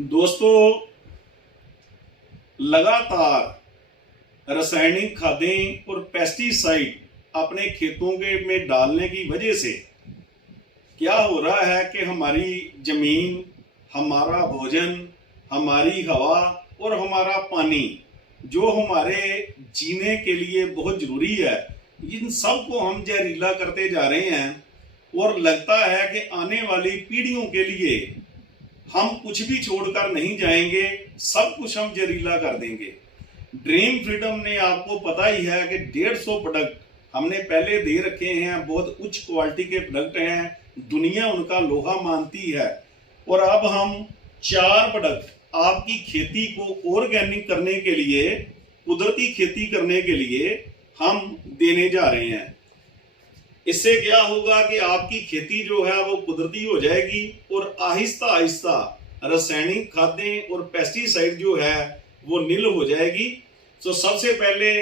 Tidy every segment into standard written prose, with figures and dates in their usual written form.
दोस्तों, लगातार रासायनिक खादें और पेस्टिसाइड अपने खेतों के में डालने की वजह से क्या हो रहा है कि हमारी जमीन, हमारा भोजन, हमारी हवा और हमारा पानी जो हमारे जीने के लिए बहुत जरूरी है, इन सब को हम जहरीला करते जा रहे हैं। और लगता है कि आने वाली पीढ़ियों के लिए हम कुछ भी छोड़कर नहीं जाएंगे, सब कुछ हम जहरीला कर देंगे। ड्रीम फ्रीडम ने, आपको पता ही है कि 150 प्रोडक्ट हमने पहले दे रखे हैं, बहुत उच्च क्वालिटी के प्रोडक्ट हैं, दुनिया उनका लोहा मानती है। और अब हम 4 प्रोडक्ट आपकी खेती को ऑर्गेनिक करने के लिए, कुदरती खेती करने के लिए हम देने जा रहे हैं। इससे क्या होगा कि आपकी खेती जो है वो कुदरती हो जाएगी और आहिस्ता आहिस्ता रासायनिक खादें और पेस्टिसाइड जो है वो नील हो जाएगी। तो सबसे पहले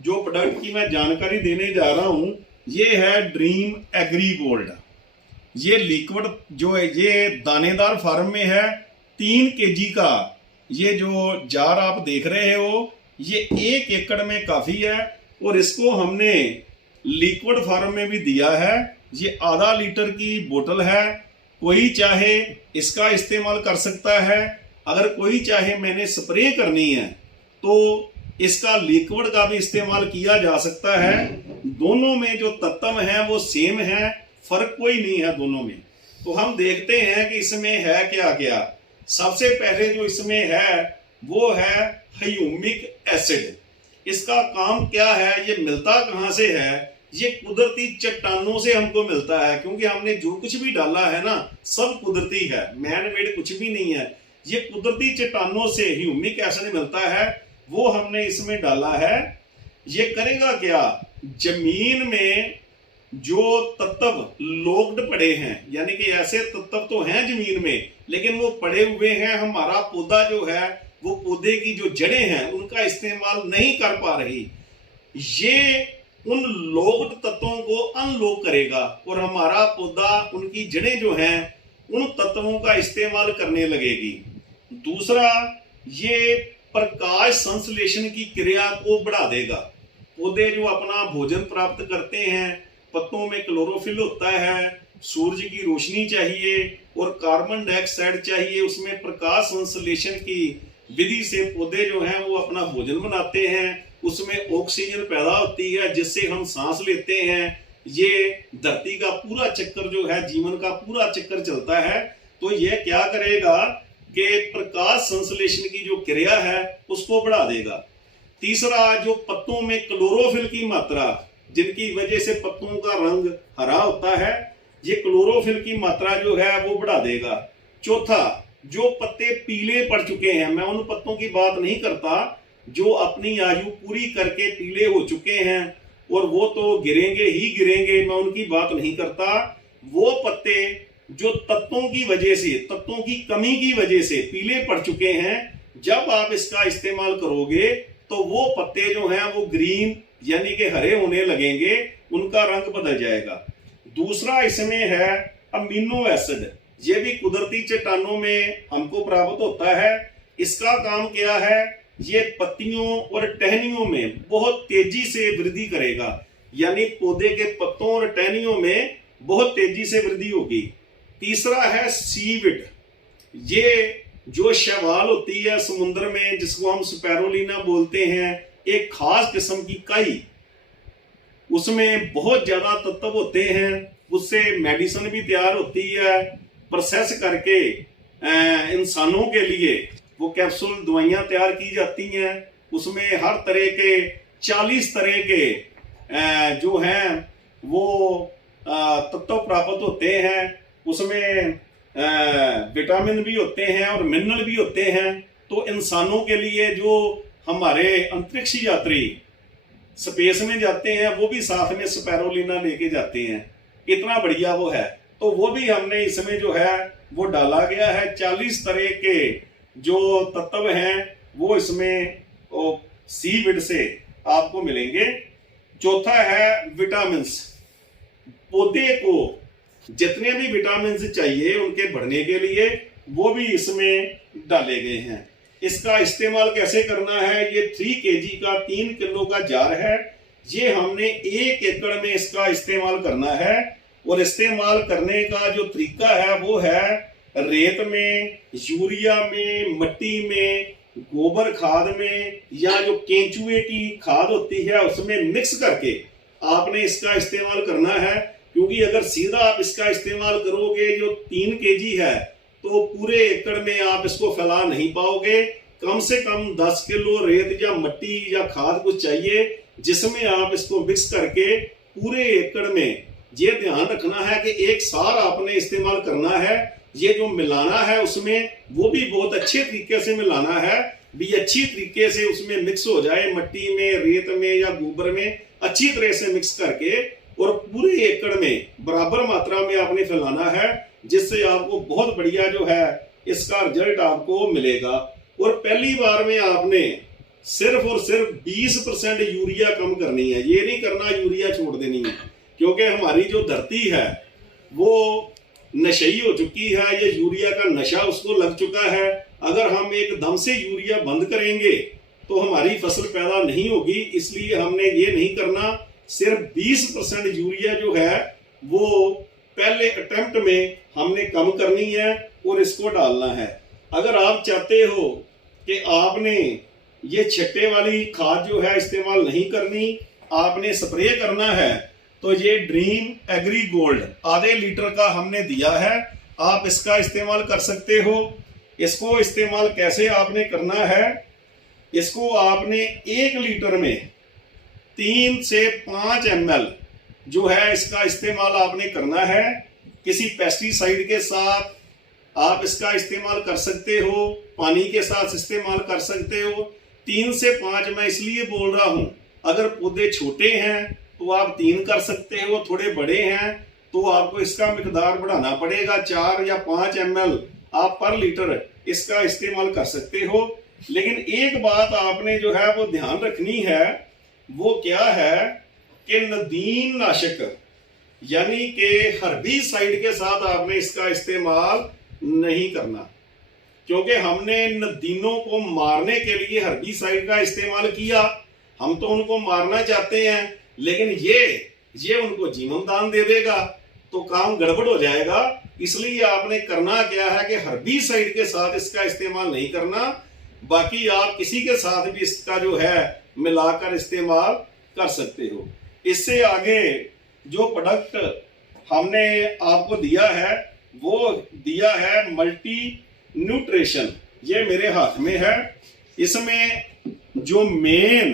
जो प्रोडक्ट की मैं जानकारी देने जा रहा हूं, ये है ड्रीम एग्री गोल्ड। ये लिक्विड जो है, ये दानेदार फार्म में है। 3 kg का ये जो जार आप देख रहे हो, ये 1 एकड़ में काफी है। और इसको हमने लिक्विड फार्म में भी दिया है। ये आधा लीटर की बोतल है। कोई चाहे इसका इस्तेमाल कर सकता है, अगर कोई चाहे मैंने स्प्रे करनी है तो इसका लिक्विड का भी इस्तेमाल किया जा सकता है। दोनों में जो तत्व है वो सेम है, फर्क कोई नहीं है दोनों में। तो हम देखते हैं कि इसमें है क्या क्या। सबसे पहले जो इसमें है वो है ह्यूमिक एसिड। इसका काम क्या है, ये मिलता कहां से है? ये कुदरती चट्टानों से हमको मिलता है, क्योंकि हमने जो कुछ भी डाला है ना, सब कुदरती है, मैन मेड कुछ भी नहीं है। ये कुदरती चट्टानों से ह्यूमिक एसिड मिलता है, वो हमने इसमें डाला है। ये करेगा क्या? जमीन में जो तत्व लोक्ड पड़े हैं, यानी कि ऐसे तत्व तो हैं जमीन में लेकिन वो पड़े हुए हैं, हमारा पौधा जो है वो पौधे की जो जड़ें हैं उनका इस्तेमाल नहीं कर पा रही, ये उन लोक्ड तत्वों को अनलॉक करेगा और हमारा पौधा, उनकी जड़ें जो हैं उन तत्वों का इस्तेमाल करने लगेगी। दूसरा, ये प्रकाश संश्लेषण की क्रिया को बढ़ा देगा। पौधे जो अपना भोजन प्राप्त करते हैं, पत्तों में क्लोरोफिल होता है, सूर्य की रोशनी चाहिए और कार्बन डाइऑक्साइड चाहिए। उसमें प्रकाश संश्लेषण की विधि से पौधे जो हैं वो अपना भोजन बनाते हैं, उसमें ऑक्सीजन पैदा होती है जिससे हम सांस लेते हैं। ये धरती का पूरा चक्कर जो है, जीवन का पूरा चक्कर चलता है। तो ये क्या करेगा कि प्रकाश संश्लेषण की जो क्रिया है उसको बढ़ा देगा। तीसरा, जो पत्तों में क्लोरोफिल की मात्रा, जिनकी वजह से पत्तों का रंग हरा होता है, ये क्लोरोफिल की मात्रा जो है वो बढ़ा देगा। चौथा, जो पत्ते पीले पड़ चुके हैं, मैं उन पत्तों की बात नहीं करता जो अपनी आयु पूरी करके पीले हो चुके हैं और वो तो गिरेंगे ही गिरेंगे, मैं उनकी बात नहीं करता। वो पत्ते जो तत्वों की वजह से, तत्वों की कमी की वजह से पीले पड़ चुके हैं, जब आप इसका इस्तेमाल करोगे तो वो पत्ते जो हैं वो ग्रीन यानी कि हरे होने लगेंगे, उनका रंग बदल जाएगा। दूसरा, इसमें है अमीनो एसिड। ये भी कुदरती चट्टानों में हमको प्राप्त होता है। इसका काम क्या है? ये पत्तियों और टहनियों में बहुत तेजी से वृद्धि करेगा, यानी पौधे के पत्तों और टहनियों में बहुत तेजी से वृद्धि होगी। तीसरा है सीविड। ये जो शैवाल होती है समुद्र में, जिसको हम स्पैरोलिना बोलते हैं, एक खास किस्म की काई, उसमें बहुत ज्यादा तत्व होते हैं, उससे मेडिसिन भी तैयार होती है। प्रोसेस करके इंसानों के लिए वो कैप्सूल दवाइयां तैयार की जाती हैं। उसमें हर तरह के 40 तरह के जो हैं वो तत्व प्राप्त होते हैं। उसमें विटामिन भी होते हैं और मिनरल भी होते हैं। तो इंसानों के लिए, जो हमारे अंतरिक्ष यात्री स्पेस में जाते हैं, वो भी साथ में स्पैरोलिना लेके जाते हैं, इतना बढ़िया वो है। तो वो भी हमने इसमें जो है वो डाला गया है। 40 तरह के जो तत्व हैं वो इसमें सीविड से आपको मिलेंगे। चौथा है विटामिन्स। पौधे को जितने भी विटामिन चाहिए उनके बढ़ने के लिए वो भी इसमें डाले गए हैं। इसका इस्तेमाल कैसे करना है, ये 3 kg का 3 किलो का जार है, ये हमने 1 एकड़ में इसका इस्तेमाल करना है। और इस्तेमाल करने का जो तरीका है वो है रेत में, यूरिया में, मिट्टी में, गोबर खाद में, या जो केंचुए की खाद होती है उसमें मिक्स करके आपने इसका इस्तेमाल करना है। क्योंकि अगर सीधा आप इसका इस्तेमाल करोगे जो 3 kg है तो पूरे एकड़ में आप इसको फैला नहीं पाओगे। कम से कम 10 किलो रेत या मिट्टी या खाद कुछ चाहिए जिसमें आप इसको मिक्स करके पूरे एकड़ में, ये ध्यान रखना है कि एक सार आपने इस्तेमाल करना है। ये जो मिलाना है उसमें वो भी बहुत अच्छे तरीके से मिलाना है, भी अच्छी तरीके से उसमें मिक्स हो जाए, मिट्टी में, रेत में या गोबर में अच्छी तरह से मिक्स करके और पूरे एकड़ में बराबर मात्रा में आपने फैलाना है, जिससे आपको बहुत बढ़िया जो है इसका रिजल्ट आपको मिलेगा। और पहली बार में आपने सिर्फ और सिर्फ 20% यूरिया कम करनी है, ये नहीं करना यूरिया छोड़ देनी है, क्योंकि हमारी जो धरती है वो नशई हो चुकी है, ये यूरिया का नशा उसको लग चुका है। अगर हम एकदम से यूरिया बंद करेंगे तो हमारी फसल पैदा नहीं होगी, इसलिए हमने ये नहीं करना। सिर्फ 20% यूरिया जो है वो पहले अटेम्प्ट में हमने कम करनी है और इसको डालना है। अगर आप चाहते हो कि आपने ये छट्टे वाली खाद जो है इस्तेमाल नहीं करनी, आपने स्प्रे करना है, तो ये ड्रीम एग्री गोल्ड आधे लीटर का हमने दिया है, आप इसका इस्तेमाल कर सकते हो। इसको इस्तेमाल कैसे आपने करना है, इसको आपने 1 लीटर में 3 से 5 ml जो है इसका इस्तेमाल आपने करना है। किसी पेस्टिसाइड के साथ आप इसका इस्तेमाल कर सकते हो, पानी के साथ इस्तेमाल कर सकते हो। 3 से 5 मैं इसलिए बोल रहा हूं, अगर पौधे छोटे हैं तो आप 3 कर सकते हो, थोड़े बड़े हैं तो आपको इसका मिकदार बढ़ाना पड़ेगा, 4 या 5 ml आप पर लीटर इसका इस्तेमाल कर सकते हो। लेकिन एक बात आपने जो है वो ध्यान रखनी है, वो क्या है कि नदीन नाशक यानी कि हर्बिसाइड के साथ आपने इसका इस्तेमाल नहीं करना, क्योंकि हमने नदीनों को मारने के लिए हर्बिसाइड का इस्तेमाल किया। हम तो उनको मारना चाहते हैं, लेकिन ये उनको जीवन दान दे देगा तो काम गड़बड़ हो जाएगा। इसलिए आपने करना क्या है कि हर्बिसाइड के साथ इसका इस्तेमाल नहीं करना, बाकी आप किसी के साथ भी इसका जो है मिलाकर इस्तेमाल कर सकते हो। इससे आगे जो प्रोडक्ट हमने आपको दिया है वो दिया है मल्टी न्यूट्रिशन, ये मेरे हाथ में है। इसमें जो मेन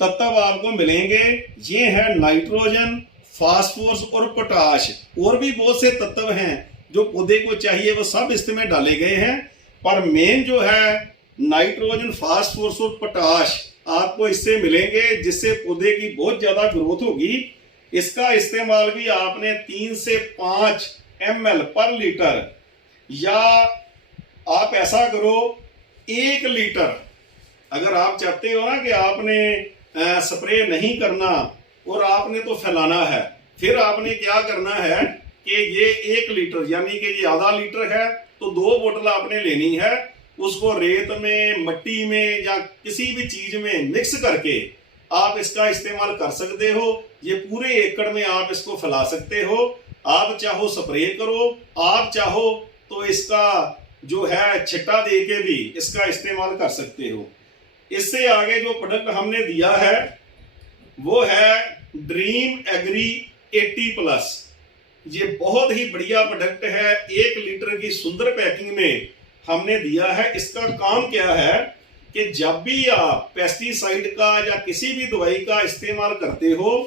तत्व आपको मिलेंगे ये है नाइट्रोजन, फास्फोरस और पोटाश, और भी बहुत से तत्व हैं जो पौधे को चाहिए, वो सब इसमें डाले गए हैं। पर मेन जो है नाइट्रोजन, फास्फोरस और पोटाश आपको इससे मिलेंगे, जिससे पौधे की बहुत ज्यादा ग्रोथ होगी। इसका इस्तेमाल भी आपने 3 से 5 ml पर लीटर, या आप ऐसा करो 1 लीटर, अगर आप चाहते हो ना कि आपने स्प्रे नहीं करना और आपने तो फैलाना है, फिर आपने क्या करना है कि ये 1 लीटर यानी कि ये आधा लीटर है तो 2 बोतल आपने लेनी है, उसको रेत में, मिट्टी में या किसी भी चीज में मिक्स करके आप इसका इस्तेमाल कर सकते हो। ये पूरे एकड़ में आप इसको फैला सकते हो। आप चाहो स्प्रे करो, आप चाहो तो इसका जो है छिट्टा दे के भी इसका इस्तेमाल कर सकते हो। इससे आगे जो प्रोडक्ट हमने दिया है वो है ड्रीम एग्री 80+। ये बहुत ही बढ़िया प्रोडक्ट है, 1 लीटर की सुंदर पैकिंग में हमने दिया है। इसका काम क्या है कि जब भी आप पेस्टिसाइड का या किसी भी दवाई का इस्तेमाल करते हो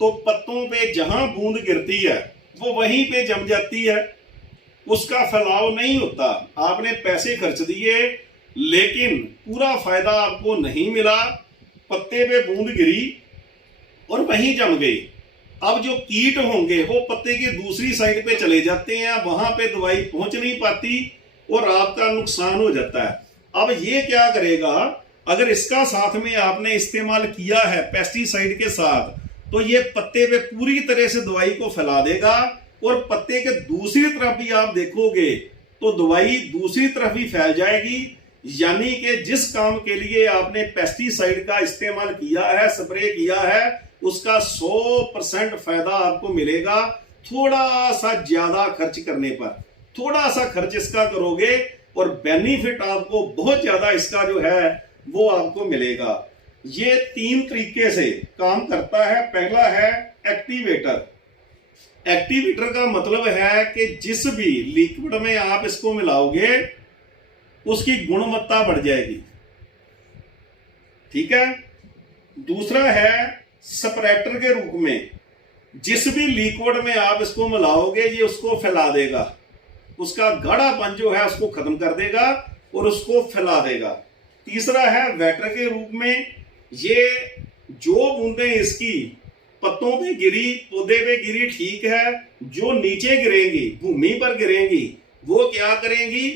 तो पत्तों पे जहां बूंद गिरती है वो वहीं पे जम जाती है, उसका फैलाव नहीं होता। आपने पैसे खर्च दिए लेकिन पूरा फायदा आपको नहीं मिला, पत्ते पे बूंद गिरी और वहीं जम गई। अब जो कीट होंगे वो पत्ते की दूसरी साइड पे चले जाते हैं, वहां पे दवाई पहुंच नहीं पाती और आपका नुकसान हो जाता है। अब ये क्या करेगा, अगर इसका साथ में आपने इस्तेमाल किया है पेस्टिसाइड के साथ, तो ये पत्ते पे पूरी तरह से दवाई को फैला देगा और पत्ते के दूसरी तरफ भी आप देखोगे तो दवाई दूसरी तरफ ही फैल जाएगी। यानी कि जिस काम के लिए आपने पेस्टिसाइड का इस्तेमाल किया है, स्प्रे किया है, उसका 100% फायदा आपको मिलेगा थोड़ा सा ज्यादा खर्च करने पर। थोड़ा सा खर्च इसका करोगे और बेनिफिट आपको बहुत ज्यादा इसका जो है वो आपको मिलेगा। ये 3 तरीके से काम करता है। पहला है एक्टिवेटर। एक्टिवेटर का मतलब है कि जिस भी लिक्विड में आप इसको मिलाओगे उसकी गुणवत्ता बढ़ जाएगी। ठीक है। दूसरा है स्प्रेटर के रूप में। जिस भी लिक्विड में आप इसको मिलाओगे ये उसको फैला देगा, उसका गाढ़ापन जो है उसको खत्म कर देगा और उसको फैला देगा। तीसरा है वेटर के रूप में। ये जो बूंदें इसकी पत्तों पे गिरी, पौधे पे गिरी, ठीक है, जो नीचे गिरेंगी, भूमि पर गिरेंगी, वो क्या करेंगी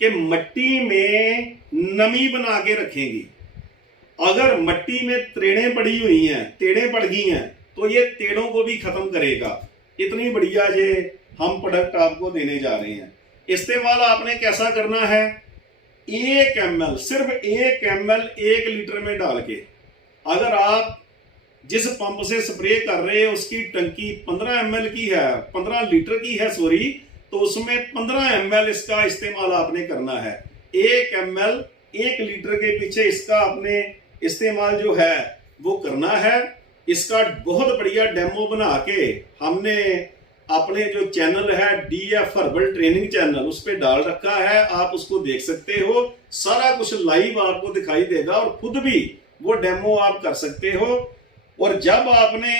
कि मिट्टी में नमी बना के रखेंगी। अगर मिट्टी में टेढ़ें पड़ी हुई हैं, टेढ़ें पड़ गई हैं, तो ये टेढ़ों को भी खत्म करेगा। इतनी बढ़िया ये हम प्रोडक्ट आपको देने जा रहे हैं। इस्तेमाल आपने कैसा करना है, 1 ml, सिर्फ 1 ml 1 लीटर में डाल के, अगर आप जिस पंप से स्प्रे कर रहे हैं उसकी टंकी 15 ml की है, 15 लीटर की है सॉरी, तो उसमें 15 ml इसका इस्तेमाल आपने करना है। 1 ml 1 लीटर के पीछे इसका आपने इस्तेमाल जो है वो करना है। इसका बहुत बढ़िया डेमो बना के हमने अपने जो चैनल है DF हर्बल ट्रेनिंग चैनल, उस पर डाल रखा है। आप उसको देख सकते हो, सारा कुछ लाइव आपको दिखाई देगा और खुद भी वो डेमो आप कर सकते हो। और जब आपने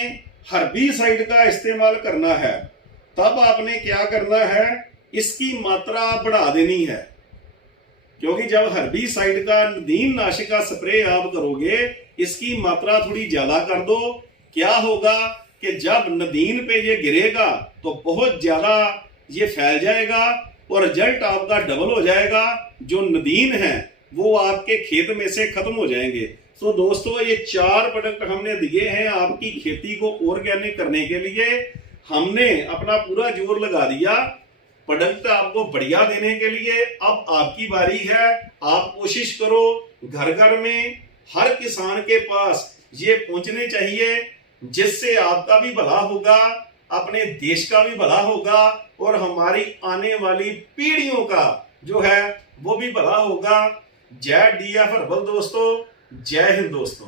हर्बिसाइड का इस्तेमाल करना है तब आपने क्या करना है, इसकी मात्रा बढ़ा देनी है। क्योंकि जब हर्बिसाइड का नदीन नाशक का स्प्रे आप करोगे, इसकी मात्रा थोड़ी ज्यादा कर दो। क्या होगा कि जब नदीन पे ये गिरेगा तो बहुत ज्यादा ये फैल जाएगा और रिजल्ट आपका डबल हो जाएगा। जो नदीन है वो आपके खेत में से खत्म हो जाएंगे। तो दोस्तों, ये 4 प्रोडक्ट हमने दिए हैं आपकी खेती को ऑर्गेनिक करने के लिए। हमने अपना पूरा जोर लगा दिया प्रोडक्ट आपको बढ़िया देने के लिए। अब आपकी बारी है, आप कोशिश करो घर घर में हर किसान के पास ये पहुंचने चाहिए, जिससे आपका भी भला होगा, अपने देश का भी भला होगा और हमारी आने वाली पीढ़ियों का जो है वो भी भला होगा। जय DF हर्बल दोस्तों, जय हिंद दोस्तों।